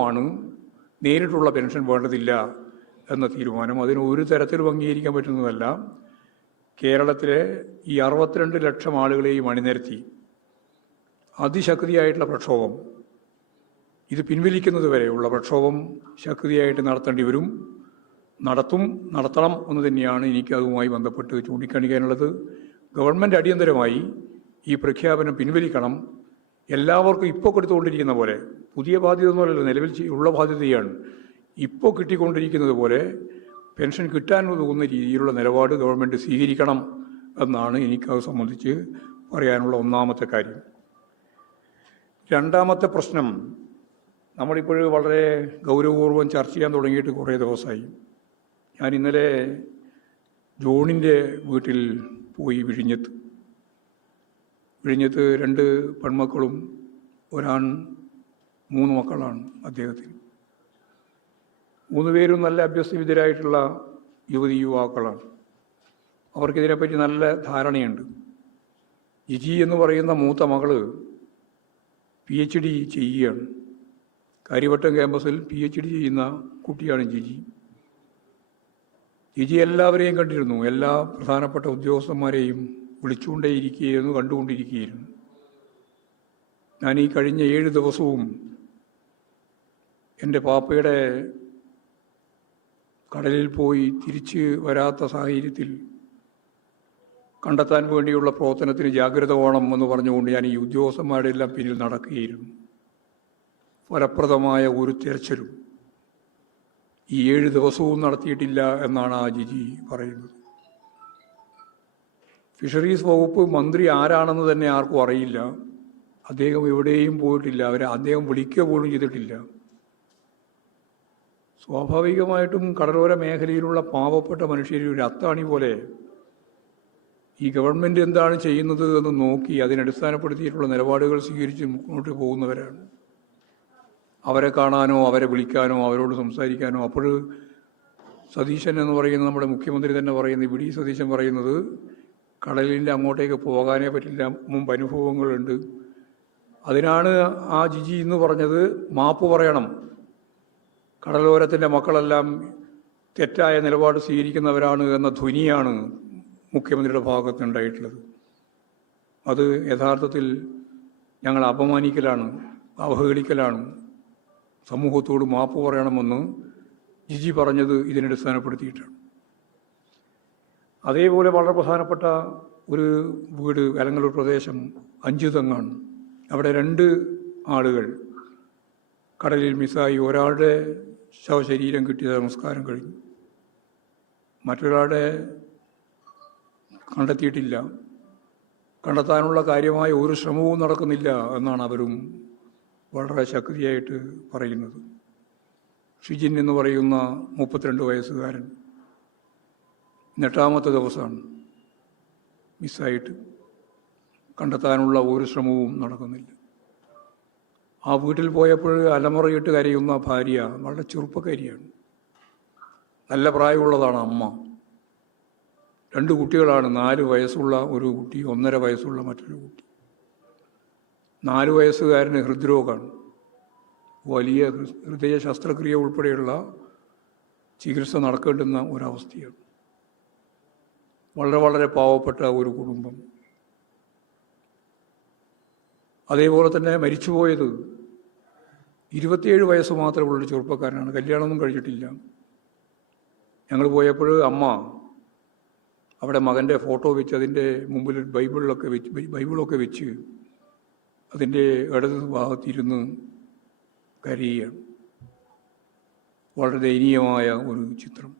മാണ് നേരിട്ടുള്ള പെൻഷൻ വേണ്ടതില്ല എന്ന തീരുമാനം. അതിന് ഒരു തരത്തിലും അംഗീകരിക്കാൻ പറ്റുന്നതല്ല. കേരളത്തിലെ ഈ 62 ലക്ഷം ആളുകളെയും അണിനിരത്തി അതിശക്തിയായിട്ടുള്ള പ്രക്ഷോഭം, ഇത് പിൻവലിക്കുന്നത് വരെയുള്ള പ്രക്ഷോഭം ശക്തിയായിട്ട് നടത്തേണ്ടി വരും, നടത്തണം എന്ന് തന്നെയാണ് എനിക്ക് അതുമായി ബന്ധപ്പെട്ട് ചൂണ്ടിക്കാണിക്കാനുള്ളത്. ഗവൺമെൻറ് അടിയന്തരമായി ഈ പ്രഖ്യാപനം പിൻവലിക്കണം. എല്ലാവർക്കും ഇപ്പോൾ കൊടുത്തുകൊണ്ടിരിക്കുന്ന പോലെ, പുതിയ ബാധ്യത ഒന്നുമല്ലല്ലോ, നിലവിൽ ഉള്ള ബാധ്യതയാണ്. ഇപ്പോൾ കിട്ടിക്കൊണ്ടിരിക്കുന്നത് പോലെ പെൻഷൻ കിട്ടാൻ തോന്നുന്ന രീതിയിലുള്ള നിലപാട് ഗവൺമെൻറ് സ്വീകരിക്കണം എന്നാണ് എനിക്കത് സംബന്ധിച്ച് പറയാനുള്ള ഒന്നാമത്തെ കാര്യം. രണ്ടാമത്തെ പ്രശ്നം, നമ്മളിപ്പോൾ വളരെ ഗൗരവപൂർവ്വം ചർച്ച ചെയ്യാൻ തുടങ്ങിയിട്ട് കുറേ ദിവസമായി. ഞാൻ ഇന്നലെ ജോണിൻ്റെ വീട്ടിൽ പോയി വിഴിഞ്ഞത്ത് 2 പെൺമക്കളും ഒരാൺ 3 മക്കളാണ് അദ്ദേഹത്തിന്. 3 പേരും നല്ല അഭ്യസ്തവിദ്യരായിട്ടുള്ള യുവാക്കളാണ്. അവർക്കിതിനെപ്പറ്റി നല്ല ധാരണയുണ്ട്. ജിജി എന്ന് പറയുന്ന മൂത്ത മകള് PhD ചെയ്യുകയാണ്. കാര്യവട്ടം ക്യാമ്പസിൽ PhD ചെയ്യുന്ന കുട്ടിയാണ് ജിജി. എല്ലാവരെയും കണ്ടിരുന്നു, എല്ലാ പ്രധാനപ്പെട്ട ഉദ്യോഗസ്ഥന്മാരെയും വിളിച്ചുകൊണ്ടേയിരിക്കുകയായിരുന്നു, കണ്ടുകൊണ്ടിരിക്കുകയായിരുന്നു. ഞാൻ ഈ കഴിഞ്ഞ 7 ദിവസവും എൻ്റെ പാപ്പയുടെ കടലിൽ പോയി തിരിച്ച് വരാത്ത സാഹചര്യത്തിൽ കണ്ടെത്താൻ വേണ്ടിയുള്ള പ്രവർത്തനത്തിന് ജാഗ്രത വേണം എന്ന് പറഞ്ഞുകൊണ്ട് ഞാൻ ഈ ഉദ്യോഗസ്ഥന്മാരുടെ എല്ലാം പിന്നിൽ നടക്കുകയായിരുന്നു. ഫലപ്രദമായ ഒരു തിരച്ചിലും ഈ 7 ദിവസവും നടത്തിയിട്ടില്ല എന്നാണ് ആ ജിജി പറയുന്നത്. ഫിഷറീസ് വകുപ്പ് മന്ത്രി ആരാണെന്ന് തന്നെ ആർക്കും അറിയില്ല. അദ്ദേഹം എവിടെയും പോയിട്ടില്ല, അദ്ദേഹം വിളിക്കുക പോലും ചെയ്തിട്ടില്ല. സ്വാഭാവികമായിട്ടും കടലോര മേഖലയിലുള്ള പാവപ്പെട്ട മനുഷ്യർ ഒരു അത്താണി പോലെ ഈ ഗവൺമെൻറ് എന്താണ് ചെയ്യുന്നത് എന്ന് നോക്കി അതിനടിസ്ഥാനപ്പെടുത്തിയിട്ടുള്ള നിലപാടുകൾ സ്വീകരിച്ച് മുന്നോട്ട് പോകുന്നവരാണ്. അവരെ കാണാനോ അവരെ വിളിക്കാനോ അവരോട് സംസാരിക്കാനോ, അപ്പോൾ സതീശൻ എന്ന് പറയുന്ന നമ്മുടെ മുഖ്യമന്ത്രി തന്നെ പറയുന്നത്, വി ഡി സതീശൻ പറയുന്നത്, കടലിൻ്റെ അങ്ങോട്ടേക്ക് പോകാനേ പറ്റില്ല, മുമ്പ് അനുഭവങ്ങളുണ്ട്. അതിനാണ് ആ ജിജി എന്ന് പറഞ്ഞത് മാപ്പ് പറയണം, കടലോരത്തിൻ്റെ മക്കളെല്ലാം തെറ്റായ നിലപാട് സ്വീകരിക്കുന്നവരാണ് എന്ന ധ്വനിയാണ് മുഖ്യമന്ത്രിയുടെ ഭാഗത്തുണ്ടായിട്ടുള്ളത്. അത് യഥാർത്ഥത്തിൽ ഞങ്ങൾ അപമാനിക്കലാണ്, അവഹേളിക്കലാണ്. സമൂഹത്തോട് മാപ്പ് പറയണമെന്ന് ജിജി പറഞ്ഞത് ഇതിനടിസ്ഥാനപ്പെടുത്തിയിട്ടാണ്. അതേപോലെ വളരെ പ്രധാനപ്പെട്ട ഒരു വീട് അലങ്ങല്ലൂർ പ്രദേശം 5 തെങ്ങാണ്. അവിടെ 2 ആളുകൾ കടലിൽ മിസ്സായി. ഒരാളുടെ ശവശരീരം കിട്ടിയ നമസ്കാരം കഴിഞ്ഞു, മറ്റൊരാളുടെ കണ്ടെത്തിയിട്ടില്ല. കണ്ടെത്താനുള്ള കാര്യമായ ഒരു ശ്രമവും നടക്കുന്നില്ല എന്നാണ് അവരും വളരെ ശക്തിയായിട്ട് പറയുന്നത്. ഷിജിൻ എന്ന് പറയുന്ന 32 വയസ്സുകാരൻ 8ാമത്തെ ദിവസമാണ് മിസ്സായിട്ട്. കണ്ടെത്താനുള്ള ഒരു ശ്രമവും നടക്കുന്നില്ല. ആ വീട്ടിൽ പോയപ്പോൾ അലമുറയിട്ട് കരയുന്ന ഭാര്യ വളരെ ചെറുപ്പക്കാരിയാണ്, നല്ല പ്രായമുള്ളതാണ് അമ്മ. 2 കുട്ടികളാണ്, 4 വയസ്സുള്ള ഒരു കുട്ടി, 1.5 വയസ്സുള്ള മറ്റൊരു കുട്ടി. 4 വയസ്സുകാരന് ഹൃദ്രോഗമാണ്. വലിയ ഹൃദയ ശസ്ത്രക്രിയ ഉൾപ്പെടെയുള്ള ചികിത്സ നടക്കേണ്ടുന്ന ഒരവസ്ഥയാണ്. വളരെ വളരെ പാവപ്പെട്ട ഒരു കുടുംബം. അതേപോലെ തന്നെ മരിച്ചുപോയത് 27 വയസ്സ് മാത്രമുള്ള ചെറുപ്പക്കാരനാണ്, കല്യാണമൊന്നും കഴിച്ചിട്ടില്ല. ഞങ്ങൾ പോയപ്പോൾ അമ്മ അവിടെ മകൻ്റെ ഫോട്ടോ വെച്ച് അതിൻ്റെ മുമ്പിൽ ബൈബിളൊക്കെ വെച്ച് അതിൻ്റെ ഇടത് ഭാഗത്തിരുന്ന് കരയുകയാണ്. വളരെ ദയനീയമായ ഒരു ചിത്രം.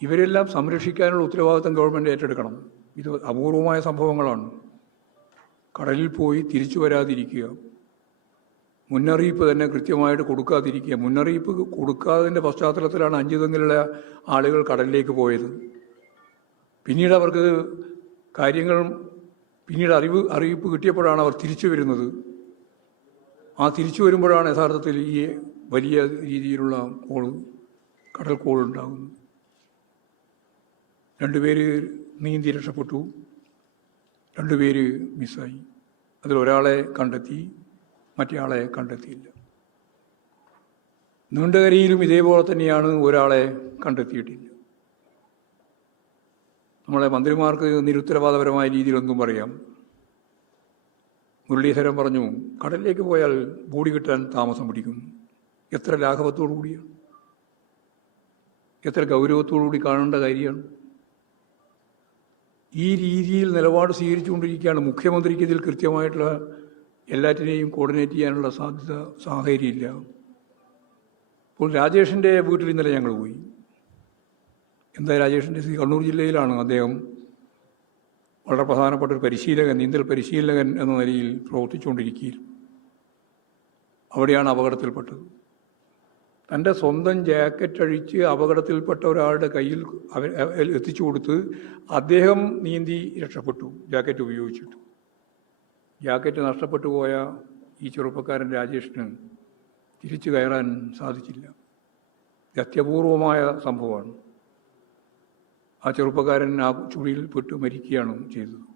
ഇവരെല്ലാം സംരക്ഷിക്കാനുള്ള ഉത്തരവാദിത്തം ഗവൺമെൻറ് ഏറ്റെടുക്കണം. ഇത് അപൂർവമായ സംഭവങ്ങളാണ്. കടലിൽ പോയി തിരിച്ചു വരാതിരിക്കുക, മുന്നറിയിപ്പ് തന്നെ കൃത്യമായിട്ട് കൊടുക്കാതിരിക്കുക. മുന്നറിയിപ്പ് കൊടുക്കാതിൻ്റെ പശ്ചാത്തലത്തിലാണ് 5 തെങ്ങിലുള്ള ആളുകൾ കടലിലേക്ക് പോയത്. പിന്നീട് അവർക്ക് അറിയിപ്പ് കിട്ടിയപ്പോഴാണ് അവർ തിരിച്ചു വരുന്നത്. ആ തിരിച്ചു വരുമ്പോഴാണ് യഥാർത്ഥത്തിൽ ഈ വലിയ രീതിയിലുള്ള കടൽ കോളുണ്ടാകുന്നത്. 2 പേര് നീന്തി രക്ഷപ്പെട്ടു, 2 പേര് മിസ്സായി. അതിലൊരാളെ കണ്ടെത്തി, മറ്റേയാളെ കണ്ടെത്തിയില്ല. നീണ്ടകരയിലും ഇതേപോലെ തന്നെയാണ്, ഒരാളെ കണ്ടെത്തിയിട്ടില്ല. നമ്മളെ മന്ത്രിമാർക്ക് നിരുത്തരവാദപരമായ രീതിയിലൊന്നും പറയാം. മുരളീധരൻ പറഞ്ഞു, കടലിലേക്ക് പോയാൽ ബോഡി കിട്ടാൻ താമസം പിടിക്കും. എത്ര ലാഘവത്തോടു കൂടിയാണ്, എത്ര ഗൗരവത്തോടു കൂടി കാണേണ്ട കാര്യമാണ്. ഈ രീതിയിൽ നിലപാട് സ്വീകരിച്ചുകൊണ്ടിരിക്കുകയാണ്. മുഖ്യമന്ത്രിക്ക് ഇതിൽ കൃത്യമായിട്ടുള്ള എല്ലാറ്റിനെയും കോർഡിനേറ്റ് ചെയ്യാനുള്ള സാഹചര്യമില്ല. ഇപ്പോൾ രാജേഷിൻ്റെ വീട്ടിൽ ഇന്നലെ ഞങ്ങൾ പോയി. എന്താ രാജേഷിൻ്റെ കണ്ണൂർ ജില്ലയിലാണ്. അദ്ദേഹം വളരെ പ്രധാനപ്പെട്ട ഒരു പരിശീലകൻ, നീന്തൽ പരിശീലകൻ എന്ന നിലയിൽ പ്രവർത്തിച്ചുകൊണ്ടിരിക്കുകയും അവിടെയാണ് അപകടത്തിൽപ്പെട്ടത്. തൻ്റെ സ്വന്തം ജാക്കറ്റ് അഴിച്ച് അപകടത്തിൽപ്പെട്ട ഒരാളുടെ കയ്യിൽ എത്തിച്ചു കൊടുത്ത് അദ്ദേഹം നീന്തി രക്ഷപ്പെട്ടു, ജാക്കറ്റ് ഉപയോഗിച്ചിട്ട്. ജാക്കറ്റ് നഷ്ടപ്പെട്ടു പോയ ഈ ചെറുപ്പക്കാരൻ രാജേഷിന് തിരിച്ചു കയറാൻ സാധിച്ചില്ല. അത്യപൂർവമായ സംഭവമാണ്. ആ ചെറുപ്പക്കാരൻ ആ ചുഴിയിൽ പെട്ട് മരിക്കുകയാണ് ചെയ്തത്.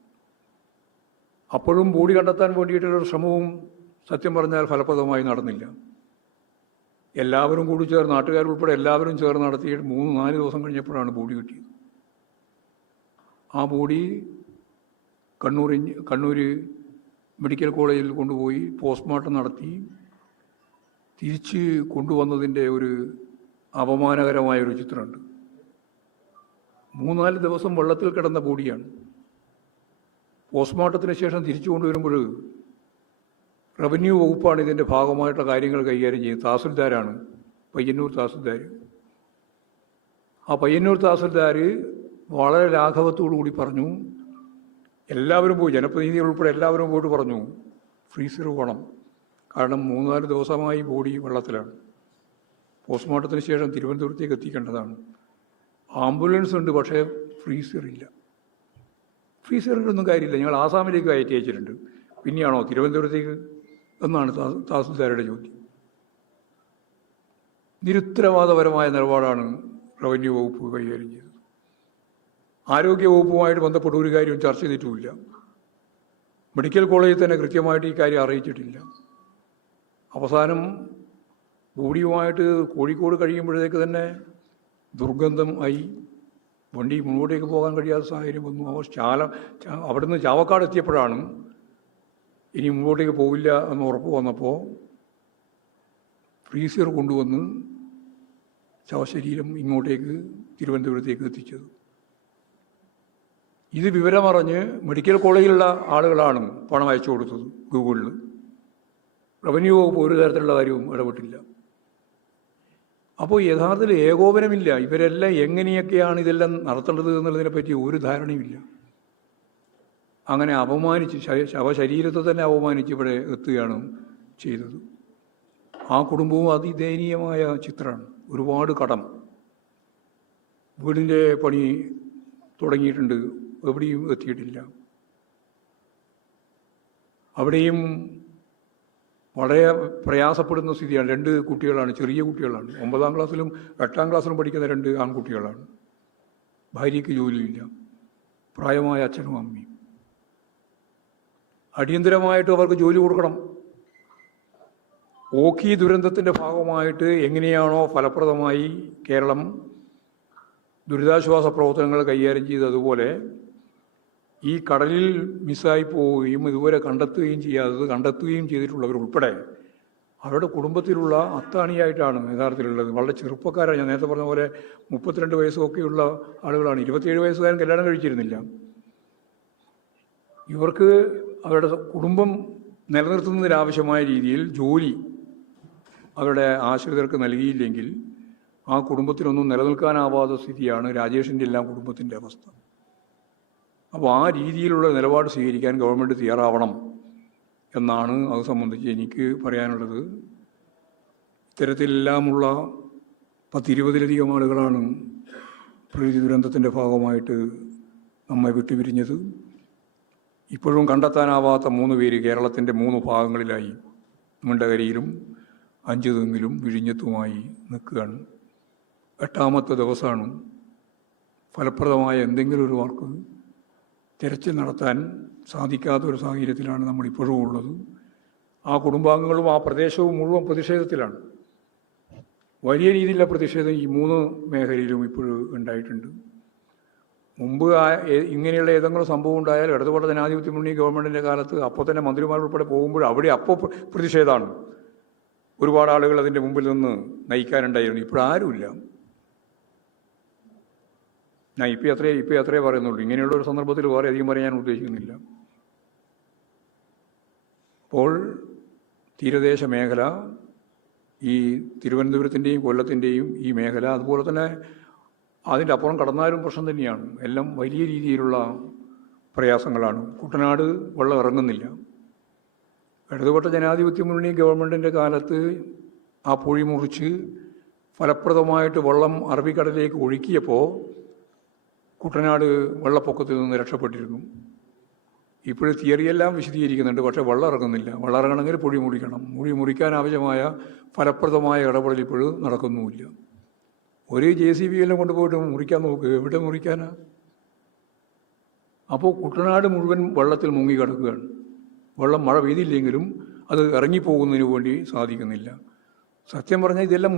അപ്പോഴും ബോഡി കണ്ടെത്താൻ വേണ്ടിയിട്ടുള്ളൊരു ശ്രമവും സത്യം പറഞ്ഞാൽ ഫലപ്രദമായി നടന്നില്ല. എല്ലാവരും കൂടി ചേർന്ന്, നാട്ടുകാരുൾപ്പെടെ എല്ലാവരും ചേർന്ന് നടത്തിയിട്ട് 3-4 ദിവസം കഴിഞ്ഞപ്പോഴാണ് ബോഡി കിട്ടിയത്. ആ ബോഡി കണ്ണൂർ മെഡിക്കൽ കോളേജിൽ കൊണ്ടുപോയി പോസ്റ്റ്മോർട്ടം നടത്തി തിരിച്ച് കൊണ്ടുവന്നതിൻ്റെ ഒരു അപമാനകരമായൊരു ചിത്രമുണ്ട്. 3-4 ദിവസം വെള്ളത്തിൽ കിടന്ന ബോഡിയാണ്. പോസ്റ്റ്മോർട്ടത്തിന് ശേഷം തിരിച്ചു കൊണ്ടുവരുമ്പോൾ റവന്യൂ വകുപ്പാണ് ഇതിൻ്റെ ഭാഗമായിട്ടുള്ള കാര്യങ്ങൾ കൈകാര്യം ചെയ്യുന്നത്. തഹസിൽദാരാണ്, പയ്യന്നൂർ തഹസിൽദാർ. ആ പയ്യന്നൂർ തഹസിൽദാർ വളരെ ലാഘവത്തോടു കൂടി പറഞ്ഞു, എല്ലാവരും പോയി, ജനപ്രതിനിധികൾ ഉൾപ്പെടെ എല്ലാവരും പോയിട്ട് പറഞ്ഞു, ഫ്രീസർ വേണം. കാരണം 3-4 ദിവസമായി ബോഡി വെള്ളത്തിലാണ്. പോസ്റ്റ്മോർട്ടത്തിന് ശേഷം തിരുവനന്തപുരത്തേക്ക് എത്തിക്കേണ്ടതാണ്. ആംബുലൻസ് ഉണ്ട്, പക്ഷേ ഫ്രീസറില്ല. ഫ്രീസറിലൊന്നും കാര്യമില്ല, ഞങ്ങൾ ആസാമിലേക്ക് കയറ്റി അയച്ചിട്ടുണ്ട്, പിന്നെയാണോ തിരുവനന്തപുരത്തേക്ക് എന്നാണ് തഹസിൽദാരുടെ ചോദ്യം. നിരുത്തരവാദപരമായ നിലപാടാണ് റവന്യൂ വകുപ്പ് കൈകാര്യം ചെയ്തത്. ആരോഗ്യ വകുപ്പുമായിട്ട് ബന്ധപ്പെട്ട ഒരു കാര്യവും ചർച്ച ചെയ്തിട്ടുമില്ല. മെഡിക്കൽ കോളേജിൽ തന്നെ കൃത്യമായിട്ട് ഈ കാര്യം അറിയിച്ചിട്ടില്ല. അവസാനം ബോഡിയുമായിട്ട് കോഴിക്കോട് കഴിയുമ്പോഴത്തേക്ക് തന്നെ ദുർഗന്ധം ആയി, വണ്ടി മുന്നോട്ടേക്ക് പോകാൻ കഴിയാത്ത സാഹചര്യം വന്നു. അവിടുന്ന് ചാവക്കാട് എത്തിയപ്പോഴാണ് ഇനി മുന്നോട്ടേക്ക് പോകില്ല എന്ന് ഉറപ്പ് വന്നപ്പോൾ ഫ്രീസർ കൊണ്ടുവന്ന് ശവശരീരം ഇങ്ങോട്ടേക്ക് തിരുവനന്തപുരത്തേക്ക് എത്തിച്ചത്. ഇത് വിവരമറിഞ്ഞ് മെഡിക്കൽ കോളേജിലുള്ള ആളുകളാണ് പണം അയച്ചു കൊടുത്തത് ഗൂഗിളിൽ. റവന്യൂ വകുപ്പ് ഒരു തരത്തിലുള്ള കാര്യവും ഇടപെട്ടില്ല. അപ്പോൾ യഥാർത്ഥത്തിൽ ഏകോപനമില്ല. ഇവരെല്ലാം എങ്ങനെയൊക്കെയാണ് ഇതെല്ലാം നടത്തേണ്ടത് എന്നുള്ളതിനെപ്പറ്റി ഒരു ധാരണയുമില്ല. അങ്ങനെ അപമാനിച്ച്, ശവശരീരത്തെ തന്നെ അപമാനിച്ച് ഇവിടെ എത്തുകയാണ് ചെയ്തത്. ആ കുടുംബവും അതിദയനീയമായ ചിത്രമാണ്. ഒരുപാട് കടം, വീടിൻ്റെ പണി തുടങ്ങിയിട്ടുണ്ട്, എവിടെയും എത്തിയിട്ടില്ല. അവിടെയും വളരെ പ്രയാസപ്പെടുന്ന സ്ഥിതിയാണ്. 2 കുട്ടികളാണ്, ചെറിയ കുട്ടികളാണ്. 9ാം ക്ലാസ്സിലും 8ാം ക്ലാസ്സിലും പഠിക്കുന്ന 2 ആൺകുട്ടികളാണ്. ഭാര്യയ്ക്ക് ജോലിയില്ല, പ്രായമായ അച്ഛനും അമ്മയും. അടിയന്തരമായിട്ട് അവർക്ക് ജോലി കൊടുക്കണം. ഓഖി ദുരന്തത്തിൻ്റെ ഭാഗമായിട്ട് എങ്ങനെയാണോ ഫലപ്രദമായി കേരളം ദുരിതാശ്വാസ പ്രവർത്തനങ്ങൾ കൈകാര്യം ചെയ്തതുപോലെ ഈ കടലിൽ മിസ്സായി പോവുകയും ഇതുവരെ കണ്ടെത്തുകയും ചെയ്തിട്ടുള്ളവരുൾപ്പെടെ അവരുടെ കുടുംബത്തിലുള്ള അത്താണിയായിട്ടാണ് യഥാർത്ഥത്തിലുള്ളത്. വളരെ ചെറുപ്പക്കാരാണ്. ഞാൻ നേരത്തെ പറഞ്ഞ പോലെ 32 വയസ്സൊക്കെയുള്ള ആളുകളാണ്. 27 വയസ്സുകാരൻ കല്യാണം കഴിച്ചിരുന്നില്ല. ഇവർക്ക് അവരുടെ കുടുംബം നിലനിർത്തുന്നതിനാവശ്യമായ രീതിയിൽ ജോലി അവരുടെ ആശ്രിതർക്ക് നൽകിയില്ലെങ്കിൽ ആ കുടുംബത്തിനൊന്നും നിലനിൽക്കാനാവാത്ത സ്ഥിതിയാണ് രാജേഷിൻ്റെ എല്ലാം കുടുംബത്തിൻ്റെ അവസ്ഥ. അപ്പോൾ ആ രീതിയിലുള്ള നിലപാട് സ്വീകരിക്കാൻ ഗവൺമെൻറ് തയ്യാറാവണം എന്നാണ് അത് സംബന്ധിച്ച് എനിക്ക് പറയാനുള്ളത്. ഇത്തരത്തിലെല്ലാമുള്ള 10-20ലധികം ആളുകളാണ് പ്രകൃതി ദുരന്തത്തിൻ്റെ ഭാഗമായിട്ട് നമ്മെ വിട്ടുപിരിഞ്ഞത്. ഇപ്പോഴും കണ്ടെത്താനാവാത്ത 3 പേര് കേരളത്തിൻ്റെ 3 ഭാഗങ്ങളിലായി മുണ്ടകരയിലും 5 തെങ്ങിലും വിഴിഞ്ഞത്തുമായി നിൽക്കുകയാണ്. 8ാമത്തെ ദിവസമാണ്. ഫലപ്രദമായ എന്തെങ്കിലും ഒരു വർക്ക് തിരച്ചിൽ നടത്താൻ സാധിക്കാത്തൊരു സാഹചര്യത്തിലാണ് നമ്മളിപ്പോഴും ഉള്ളത്. ആ കുടുംബാംഗങ്ങളും ആ പ്രദേശവും മുഴുവൻ പ്രതിഷേധത്തിലാണ്. വലിയ രീതിയിലുള്ള പ്രതിഷേധം ഈ 3 മേഖലയിലും ഇപ്പോഴും ഉണ്ടായിട്ടുണ്ട്. മുമ്പ് ഇങ്ങനെയുള്ള ഏതെങ്കിലും സംഭവം ഉണ്ടായാൽ ഇടതുപക്ഷ ജനാധിപത്യ മുന്നണി ഗവൺമെൻറ്റിൻ്റെ കാലത്ത് അപ്പോൾ തന്നെ മന്ത്രിമാർ ഉൾപ്പെടെ പോകുമ്പോൾ അവിടെ അപ്പോൾ പ്രതിഷേധമാണ്. ഒരുപാട് ആളുകൾ അതിൻ്റെ മുമ്പിൽ നിന്ന് നയിക്കാനുണ്ടായിരുന്നു. ഇപ്പോഴാരുമില്ല. ഞാൻ ഇപ്പം അത്രേ പറയുന്നുള്ളൂ. ഇങ്ങനെയുള്ള ഒരു സന്ദർഭത്തിൽ വേറെ അധികം പറയാൻ ഞാൻ ഉദ്ദേശിക്കുന്നില്ല. അപ്പോൾ തീരദേശ മേഖല, ഈ തിരുവനന്തപുരത്തിൻ്റെയും കൊല്ലത്തിൻ്റെയും ഈ മേഖല, അതുപോലെ തന്നെ അതിൻ്റെ അപ്പുറം കടന്നാലും പ്രശ്നം തന്നെയാണ്. എല്ലാം വലിയ രീതിയിലുള്ള പ്രയാസങ്ങളാണ്. കുട്ടനാട് വെള്ളം ഇറങ്ങുന്നില്ല. ഇടതുപക്ഷ ജനാധിപത്യ മുന്നണി ഗവൺമെൻറ്റിൻ്റെ കാലത്ത് ആ പൊഴി മുറിച്ച് ഫലപ്രദമായിട്ട് വെള്ളം അറബിക്കടലിലേക്ക് ഒഴുക്കിയപ്പോൾ കുട്ടനാട് വെള്ളപ്പൊക്കത്തിൽ നിന്ന് രക്ഷപ്പെട്ടിരുന്നു. ഇപ്പോഴും തിയറിയെല്ലാം വിശദീകരിക്കുന്നുണ്ട്, പക്ഷേ വെള്ളം ഇറങ്ങുന്നില്ല. വെള്ളം ഇറങ്ങണമെങ്കിൽ പൊഴി മുറിക്കണം. പൊഴി മുറിക്കാൻ ആവശ്യമായ ഫലപ്രദമായ ഇടപെടൽ ഇപ്പോഴും നടക്കുന്നുമില്ല. ഒരു JCB എല്ലാം കൊണ്ടുപോയിട്ട് മുറിക്കാൻ നോക്കുക, എവിടെ മുറിക്കാനാ? അപ്പോൾ കുട്ടനാട് മുഴുവൻ വെള്ളത്തിൽ മുങ്ങിക്കിടക്കുകയാണ്. വെള്ളം മഴ പെയ്തില്ലെങ്കിലും അത് ഇറങ്ങിപ്പോകുന്നതിന് വേണ്ടി സാധിക്കുന്നില്ല. സത്യം പറഞ്ഞാൽ ഇതെല്ലാം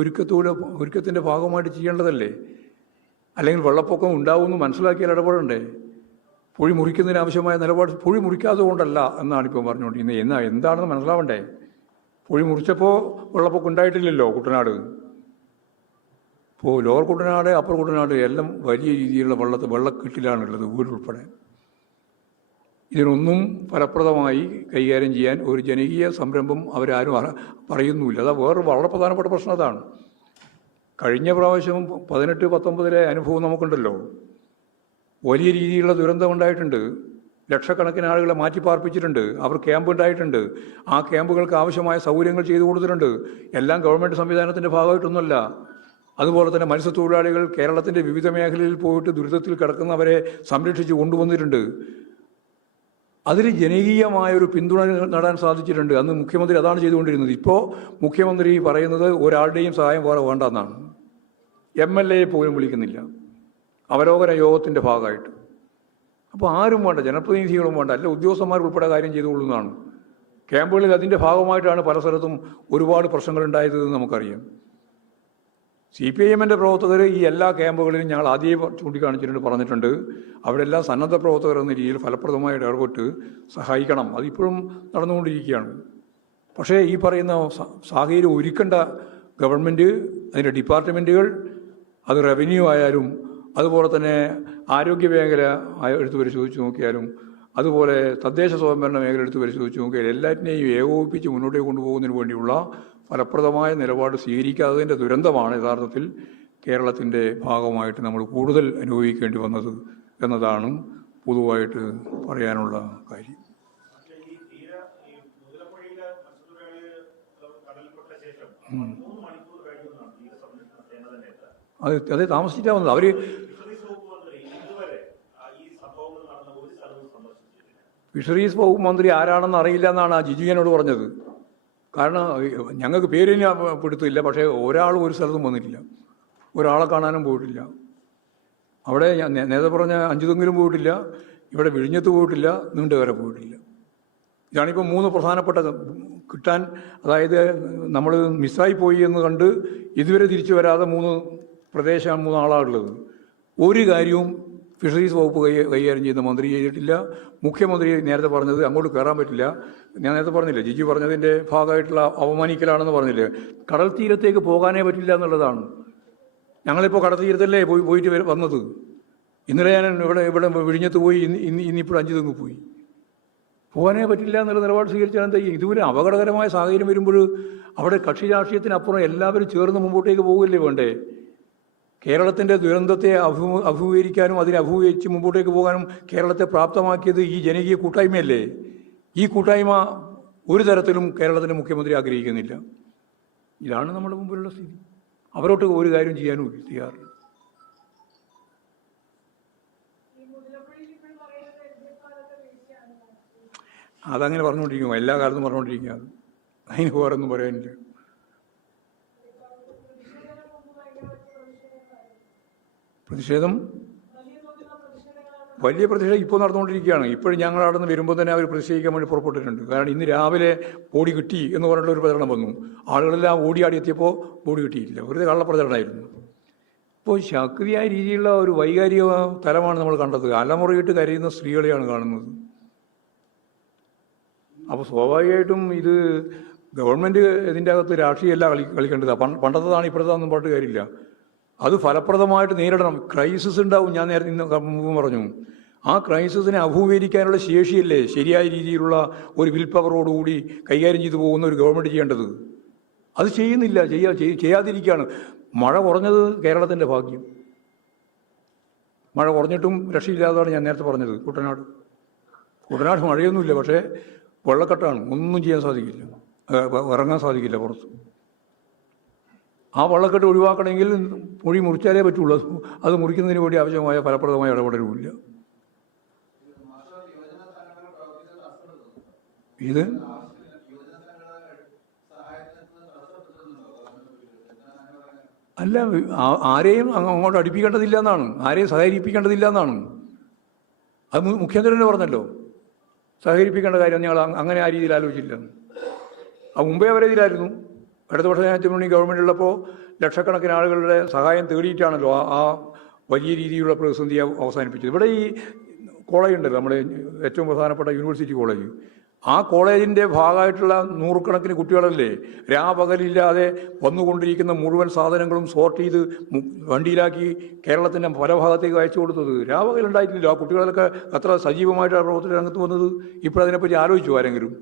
ഒരുക്കത്തിൻ്റെ ഭാഗമായിട്ട് ചെയ്യേണ്ടതല്ലേ? അല്ലെങ്കിൽ വെള്ളപ്പൊക്കം ഉണ്ടാവുമെന്ന് മനസ്സിലാക്കിയാൽ ഇടപെടണ്ടേ? പൊഴി മുറിക്കുന്നതിന് ആവശ്യമായ നിലപാട് പൊഴി മുറിക്കാതെ കൊണ്ടല്ല എന്നാണ് ഇപ്പോൾ പറഞ്ഞുകൊണ്ടിരിക്കുന്നത്. എന്താണെന്ന് മനസ്സിലാവണ്ടേ? പൊഴി മുറിച്ചപ്പോൾ വെള്ളപ്പൊക്കം ഉണ്ടായിട്ടില്ലല്ലോ കുട്ടനാട്. ഇപ്പോൾ ലോവർ കുട്ടനാട്, അപ്പർ കുട്ടനാട് എല്ലാം വലിയ രീതിയിലുള്ള വെള്ളക്കെട്ടിലാണുള്ളത്, വീടുൾപ്പെടെ. ഇതിനൊന്നും ഫലപ്രദമായി കൈകാര്യം ചെയ്യാൻ ഒരു ജനകീയ സംരംഭം അവരാരും പറയുന്നുമില്ല. അത് വളരെ പ്രധാനപ്പെട്ട പ്രശ്നം അതാണ്. കഴിഞ്ഞ പ്രാവശ്യം 18-19 അനുഭവം നമുക്കുണ്ടല്ലോ. വലിയ രീതിയിലുള്ള ദുരന്തം ഉണ്ടായിട്ടുണ്ട്. ലക്ഷക്കണക്കിന് ആളുകളെ മാറ്റിപ്പാർപ്പിച്ചിട്ടുണ്ട്. അവർ ക്യാമ്പ് ഉണ്ടായിട്ടുണ്ട്. ആ ക്യാമ്പുകൾക്ക് ആവശ്യമായ സൗകര്യങ്ങൾ ചെയ്തു കൊടുത്തിട്ടുണ്ട്. എല്ലാം ഗവൺമെൻറ് സംവിധാനത്തിൻ്റെ ഭാഗമായിട്ടൊന്നുമല്ല. അതുപോലെ തന്നെ മത്സ്യത്തൊഴിലാളികൾ കേരളത്തിൻ്റെ വിവിധ മേഖലയിൽ പോയിട്ട് ദുരിതത്തിൽ കിടക്കുന്നവരെ സംരക്ഷിച്ച് കൊണ്ടുവന്നിട്ടുണ്ട്. അതിൽ ജനകീയമായൊരു പിന്തുണ നേടാൻ സാധിച്ചിട്ടുണ്ട്. അന്ന് മുഖ്യമന്ത്രി അതാണ് ചെയ്തുകൊണ്ടിരുന്നത്. ഇപ്പോൾ മുഖ്യമന്ത്രി പറയുന്നത് ഒരാളുടെയും സഹായം വേറെ വേണ്ടെന്നാണ്. MLA പോലും വിളിക്കുന്നില്ല അവലോകന യോഗത്തിൻ്റെ ഭാഗമായിട്ട്. അപ്പോൾ ആരും വേണ്ട, ജനപ്രതിനിധികളും വേണ്ട, അല്ല ഉദ്യോഗസ്ഥന്മാർ ഉൾപ്പെടെ കാര്യം ചെയ്തുകൊള്ളുന്നതാണ്. ക്യാമ്പുകളിൽ അതിൻ്റെ ഭാഗമായിട്ടാണ് പല സ്ഥലത്തും ഒരുപാട് പ്രശ്നങ്ങളുണ്ടായത് നമുക്കറിയാം. CPIM-ൻ്റെ പ്രവർത്തകർ ഈ എല്ലാ ക്യാമ്പുകളിലും ഞങ്ങൾ ആദ്യമേ ചൂണ്ടിക്കാണിച്ചിട്ടുണ്ട്, പറഞ്ഞിട്ടുണ്ട്. അവിടെ എല്ലാം സന്നദ്ധ പ്രവർത്തകർ എന്ന രീതിയിൽ ഫലപ്രദമായിട്ട് ഇടപെട്ട് സഹായിക്കണം. അതിപ്പോഴും നടന്നുകൊണ്ടിരിക്കുകയാണ്. പക്ഷേ ഈ പറയുന്ന സാഹചര്യം ഒരുക്കേണ്ട ഗവൺമെൻറ്, അതിൻ്റെ ഡിപ്പാർട്ട്മെൻറ്റുകൾ, അത് റവന്യൂ ആയാലും അതുപോലെ തന്നെ ആരോഗ്യ മേഖല എടുത്ത് പരിശോധിച്ച് നോക്കിയാലും അതുപോലെ തദ്ദേശ സ്വയംഭരണ മേഖല എടുത്ത് പരിശോധിച്ച് നോക്കിയാൽ എല്ലാറ്റിനെയും ഏകോപിപ്പിച്ച് മുന്നോട്ടേക്ക് കൊണ്ടുപോകുന്നതിന് വേണ്ടിയുള്ള ഫലപ്രദമായ നിലപാട് സ്വീകരിക്കാത്തതിൻ്റെ ദുരന്തമാണ് യഥാർത്ഥത്തിൽ കേരളത്തിൻ്റെ ഭാഗമായിട്ട് നമ്മൾ കൂടുതൽ അനുഭവിക്കേണ്ടി വന്നത് എന്നതാണ് പൊതുവായിട്ട് പറയാനുള്ള കാര്യം. അത് താമസിച്ചിട്ടാ വന്നത്. അവർ ഫിഷറീസ് വകുപ്പ് മന്ത്രി ആരാണെന്ന് അറിയില്ല എന്നാണ് ആ ജിജുവിനോട് പറഞ്ഞത്. കാരണം ഞങ്ങൾക്ക് പേരിന് പിടുത്തില്ല, പക്ഷേ ഒരാളും ഒരു സ്ഥലത്തും വന്നിട്ടില്ല, ഒരാളെ കാണാനും പോയിട്ടില്ല. അവിടെ ഞാൻ നേരത്തെ പറഞ്ഞ അഞ്ചുതെങ്കിലും പോയിട്ടില്ല, ഇവിടെ വിഴിഞ്ഞത്ത് പോയിട്ടില്ല, നീണ്ടുവരെ പോയിട്ടില്ല. ഇതാണിപ്പോൾ 3 പ്രധാനപ്പെട്ട കിട്ടാൻ, അതായത് നമ്മൾ മിസ്സായി പോയി എന്ന് കണ്ട് ഇതുവരെ തിരിച്ചു വരാതെ 3 ആളാണുള്ളത്. ഒരു കാര്യവും ഫിഷറീസ് വകുപ്പ് കൈകാര്യം ചെയ്യുന്ന മന്ത്രി ചെയ്തിട്ടില്ല. മുഖ്യമന്ത്രി നേരത്തെ പറഞ്ഞത് അങ്ങോട്ട് കയറാൻ പറ്റില്ല. ഞാൻ നേരത്തെ പറഞ്ഞില്ലേ, ജിജി പറഞ്ഞതിൻ്റെ ഭാഗമായിട്ടുള്ള അവമാനിക്കലാണെന്ന് പറഞ്ഞില്ലേ. കടൽ തീരത്തേക്ക് പോകാനേ പറ്റില്ല എന്നുള്ളതാണ്. ഞങ്ങളിപ്പോൾ കടൽ തീരത്തല്ലേ പോയിട്ട് വന്നത്. ഇന്നലെ ഞാൻ ഇവിടെ വിഴിഞ്ഞത്ത് പോയി, ഇന്നിപ്പോൾ 5 തെങ്ങ് പോയി. പോകാനേ പറ്റില്ല എന്നുള്ള നിലപാട് സ്വീകരിച്ചാൽ എന്താ? ഇതുവരെ അപകടകരമായ സാഹചര്യം വരുമ്പോൾ അവിടെ കക്ഷി രാഷ്ട്രീയത്തിനപ്പുറം എല്ലാവരും ചേർന്ന് മുമ്പോട്ടേക്ക് പോകുകയല്ലേ വേണ്ടേ? കേരളത്തിൻ്റെ ദുരന്തത്തെ അഭിമുഖീകരിക്കാനും അതിനെ അഭിമുഖീകരിച്ച് മുമ്പോട്ടേക്ക് പോകാനും കേരളത്തെ പ്രാപ്തമാക്കിയത് ഈ ജനകീയ കൂട്ടായ്മയല്ലേ? ഈ കൂട്ടായ്മ ഒരു തരത്തിലും കേരളത്തിൻ്റെ മുഖ്യമന്ത്രി ആഗ്രഹിക്കുന്നില്ല. ഇതാണ് നമ്മുടെ മുമ്പിലുള്ള സ്ഥിതി. അവരോട്ട് ഒരു കാര്യം ചെയ്യാനും തയ്യാറില്ല. അതങ്ങനെ പറഞ്ഞുകൊണ്ടിരിക്കും, എല്ലാ കാലത്തും പറഞ്ഞുകൊണ്ടിരിക്കുക. അതിന് വേറൊന്നും പറയാനില്ല. പ്രതിഷേധം വലിയ പ്രതിഷേധം ഇപ്പോൾ നടന്നുകൊണ്ടിരിക്കുകയാണ്. ഇപ്പോഴും ഞങ്ങൾ അവിടെ നിന്ന് വരുമ്പോൾ തന്നെ അവർ പ്രതിഷേധിക്കാൻ വേണ്ടി പുറപ്പെട്ടിട്ടുണ്ട്. കാരണം ഇന്ന് രാവിലെ ബോഡി കിട്ടി എന്ന് പറഞ്ഞിട്ടുള്ള ഒരു പ്രചരണം വന്നു. ആളുകളെല്ലാം ഓടിയാടി എത്തിയപ്പോൾ ബോഡി കിട്ടിയില്ല. വെറുതെ കള്ളപ്രചരണമായിരുന്നു. ഇപ്പോൾ ശാക്തിയായ രീതിയിലുള്ള ഒരു വൈകാരിക തലമാണ് നമ്മൾ കണ്ടത്. അലമുറയിട്ട് കരയുന്ന സ്ത്രീകളെയാണ് കാണുന്നത്. അപ്പോൾ സ്വാഭാവികമായിട്ടും ഇത് ഗവൺമെൻറ് ഇതിൻ്റെ അകത്ത് രാഷ്ട്രീയമല്ല കളിക്കേണ്ടതാണ്. പണ്ടത്തേതാണ് ഇപ്പോഴത്തേതാണെന്നും പറഞ്ഞിട്ട് കാര്യമില്ല. അത് ഫലപ്രദമായിട്ട് നേരിടണം. ക്രൈസിസ് ഉണ്ടാവും. ഞാൻ നേരത്തെ മുമ്പ് പറഞ്ഞു, ആ ക്രൈസിസിനെ അഭിമുഖീകരിക്കാനുള്ള ശേഷിയല്ലേ ശരിയായ രീതിയിലുള്ള ഒരു വിൽ പവറോടുകൂടി കൈകാര്യം ചെയ്തു പോകുന്ന ഒരു ഗവൺമെൻറ് ചെയ്യേണ്ടത്. അത് ചെയ്യുന്നില്ല, ചെയ്യാതിരിക്കുകയാണ്. മഴ കുറഞ്ഞത് കേരളത്തിൻ്റെ ഭാഗ്യം. മഴ കുറഞ്ഞിട്ടും രക്ഷയില്ലാത്തതാണ് ഞാൻ നേരത്തെ പറഞ്ഞത്. കുട്ടനാട് മഴയൊന്നുമില്ല, പക്ഷേ വെള്ളക്കെട്ടാണ്. ഒന്നും ചെയ്യാൻ സാധിക്കില്ല, ഇറങ്ങാൻ സാധിക്കില്ല പുറത്ത്. ആ വെള്ളക്കെട്ട് ഒഴിവാക്കണമെങ്കിൽ മൊഴി മുറിച്ചാലേ പറ്റുള്ളൂ. അത് മുറിക്കുന്നതിന് വേണ്ടി ആവശ്യമായ ഫലപ്രദമായ ഇടപെടലുമില്ല. ഇത് അല്ല, ആരെയും അങ്ങോട്ട് അടുപ്പിക്കേണ്ടതില്ല എന്നാണ്, ആരെയും സഹകരിപ്പിക്കേണ്ടതില്ല എന്നാണ്. അത് മുഖ്യമന്ത്രി തന്നെ പറഞ്ഞല്ലോ, സഹകരിപ്പിക്കേണ്ട കാര്യം ഞങ്ങൾ അങ്ങനെ ആ രീതിയിൽ ആലോചിച്ചില്ല. അത് മുമ്പേ അവരെ ഇതിലായിരുന്നു. ഇടതുപക്ഷ ജനാധിപത്യ ഗവൺമെൻറ് ഉള്ളപ്പോൾ ലക്ഷക്കണക്കിന് ആളുകളുടെ സഹായം തേടിയിട്ടാണല്ലോ ആ വലിയ രീതിയിലുള്ള പ്രതിസന്ധി അവസാനിപ്പിച്ചത്. ഇവിടെ ഈ കോളേജ് ഉണ്ടല്ലോ, നമ്മുടെ ഏറ്റവും പ്രധാനപ്പെട്ട യൂണിവേഴ്സിറ്റി കോളേജ്. ആ കോളേജിൻ്റെ ഭാഗമായിട്ടുള്ള നൂറുകണക്കിന് കുട്ടികളല്ലേ രാപകലില്ലാതെ വന്നുകൊണ്ടിരിക്കുന്ന മുഴുവൻ സാധനങ്ങളും സോർട്ട് ചെയ്ത് വണ്ടിയിലാക്കി കേരളത്തിൻ്റെ പല ഭാഗത്തേക്ക് അയച്ചു കൊടുത്തത്. രാപകലുണ്ടായിട്ടില്ലല്ലോ. ആ കുട്ടികളൊക്കെ അത്ര സജീവമായിട്ടാണ് പ്രവർത്തന രംഗത്ത് വന്നത്. ഇപ്പോഴതിനെപ്പറ്റി ആലോചിച്ചു ആരെങ്കിലും?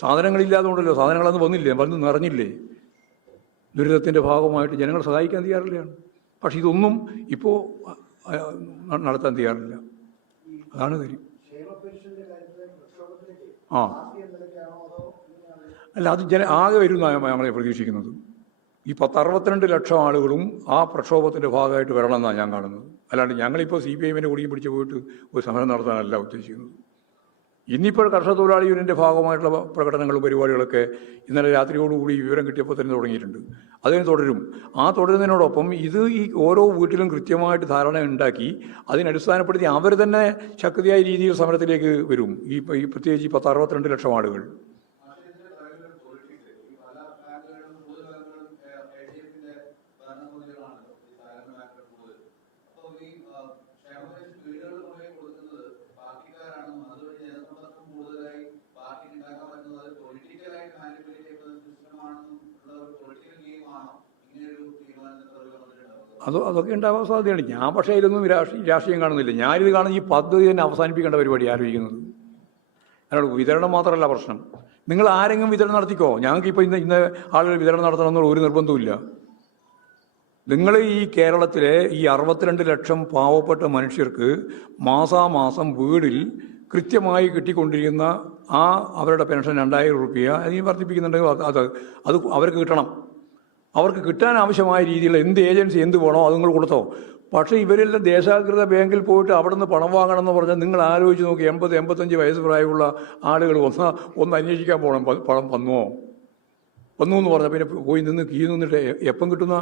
സാധനങ്ങളില്ലാതുകൊണ്ടല്ലോ, സാധനങ്ങളൊന്നും വന്ന് നിറഞ്ഞില്ലേ. ദുരിതത്തിൻ്റെ ഭാഗമായിട്ട് ജനങ്ങൾ സഹായിക്കാൻ തയ്യാറില്ലാണ്. പക്ഷെ ഇതൊന്നും ഇപ്പോൾ നടത്താൻ തയ്യാറില്ല. അതാണ് കാര്യം. അല്ല, അത് ആകെ വരുന്നതാണ് ഞങ്ങളെ പ്രതീക്ഷിക്കുന്നത്. ഈ 62 ലക്ഷം ആളുകളും ആ പ്രക്ഷോഭത്തിൻ്റെ ഭാഗമായിട്ട് വരണമെന്നാണ് ഞാൻ കാണുന്നത്. അല്ലാണ്ട് ഞങ്ങളിപ്പോൾ CPIഎമ്മിൻ്റെ കൂടിയും പിടിച്ച് പോയിട്ട് ഒരു സമരം നടത്താനല്ല ഉദ്ദേശിക്കുന്നത്. ഇന്നിപ്പോൾ കർഷക തൊഴിലാളി യൂണിയൻ്റെ ഭാഗമായിട്ടുള്ള പ്രകടനങ്ങളും പരിപാടികളൊക്കെ ഇന്നലെ രാത്രിയോടുകൂടി വിവരം കിട്ടിയപ്പോൾ തന്നെ തുടങ്ങിയിട്ടുണ്ട്. അതിന് തുടരും. ആ തുടരുന്നതിനോടൊപ്പം ഇത് ഈ ഓരോ വീട്ടിലും കൃത്യമായിട്ട് ധാരണ ഉണ്ടാക്കി അതിനടിസ്ഥാനപ്പെടുത്തി അവർ തന്നെ ശക്തിയായ രീതിയിൽ സമരത്തിലേക്ക് വരും. ഈ പ്രത്യേകിച്ച് 62 ലക്ഷം ആളുകൾ. അതൊക്കെ ഉണ്ടാകാൻ സാധ്യതയാണ്. ഞാൻ പക്ഷേ ഇതിലൊന്നും രാഷ്ട്രീയം കാണുന്നില്ല. ഞാനിത് കാണുന്ന ഈ പദ്ധതി തന്നെ അവസാനിപ്പിക്കേണ്ട പരിപാടി ആലോചിക്കുന്നത്. അതിനോട് വിതരണം മാത്രമല്ല പ്രശ്നം. നിങ്ങൾ ആരെങ്കിലും വിതരണം നടത്തിക്കോ. ഞങ്ങൾക്ക് ഇപ്പോൾ ഇന്ന് ആളുകൾ വിതരണം നടത്തണമെന്നുള്ള ഒരു നിർബന്ധവുമില്ല. നിങ്ങൾ ഈ കേരളത്തിലെ ഈ 62 ലക്ഷം പാവപ്പെട്ട മനുഷ്യർക്ക് മാസാമാസം വീടിൽ കൃത്യമായി കിട്ടിക്കൊണ്ടിരിക്കുന്ന അവരുടെ പെൻഷൻ 2000 രൂപ അതിന് വർദ്ധിപ്പിക്കുന്നുണ്ടെങ്കിൽ അത് അവർക്ക് കിട്ടണം. അവർക്ക് കിട്ടാൻ ആവശ്യമായ രീതിയിലുള്ള എന്ത് ഏജൻസി എന്ത് വേണോ അത് നിങ്ങൾ കൊടുത്തോ. പക്ഷേ ഇവരെല്ലാം ദേശാകൃത ബാങ്കിൽ പോയിട്ട് അവിടെ നിന്ന് പണം വാങ്ങണമെന്ന് പറഞ്ഞാൽ നിങ്ങൾ ആലോചിച്ച് നോക്കി. 80-85 വയസ്സ് പ്രായമുള്ള ആളുകൾ ഒന്ന് അന്വേഷിക്കാൻ പോകണം, പണം വന്നു എന്ന് പറഞ്ഞാൽ പിന്നെ പോയി നിന്ന് നിന്നിട്ട് എപ്പം കിട്ടുന്ന,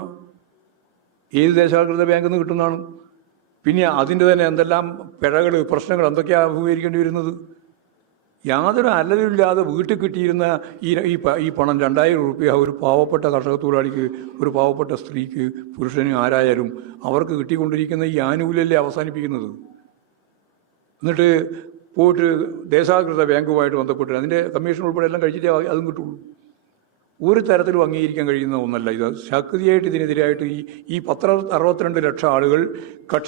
ഏത് ദേശാകൃത ബാങ്കിൽ നിന്ന് കിട്ടുന്നതാണ്. പിന്നെ അതിൻ്റെ തന്നെ എന്തെല്ലാം പിഴകൾ, പ്രശ്നങ്ങൾ എന്തൊക്കെയാണ് അഭിമുഖീകരിക്കേണ്ടി വരുന്നത്. യാതൊരു അല്ലലില്ലാതെ വീട്ടിൽ കിട്ടിയിരുന്ന ഈ പണം 2000 രൂപ ഒരു പാവപ്പെട്ട കർഷക തൊഴിലാളിക്ക്, ഒരു പാവപ്പെട്ട സ്ത്രീക്ക്, പുരുഷന്, ആരായാലും അവർക്ക് കിട്ടിക്കൊണ്ടിരിക്കുന്ന ഈ ആനുകൂല്യമല്ലേ അവസാനിപ്പിക്കുന്നത്. എന്നിട്ട് പോയിട്ട് ദേശാകൃത ബാങ്കുമായിട്ട് ബന്ധപ്പെട്ട് അതിൻ്റെ കമ്മീഷൻ ഉൾപ്പെടെ എല്ലാം കഴിച്ചിട്ടേ അതും കിട്ടുള്ളൂ. ഒരു തരത്തിലും അംഗീകരിക്കാൻ കഴിയുന്ന ഒന്നല്ല ഇത്. ശക്തിയായിട്ട് ഇതിനെതിരായിട്ട് ഈ 62 ലക്ഷം ആളുകൾ കക്ഷി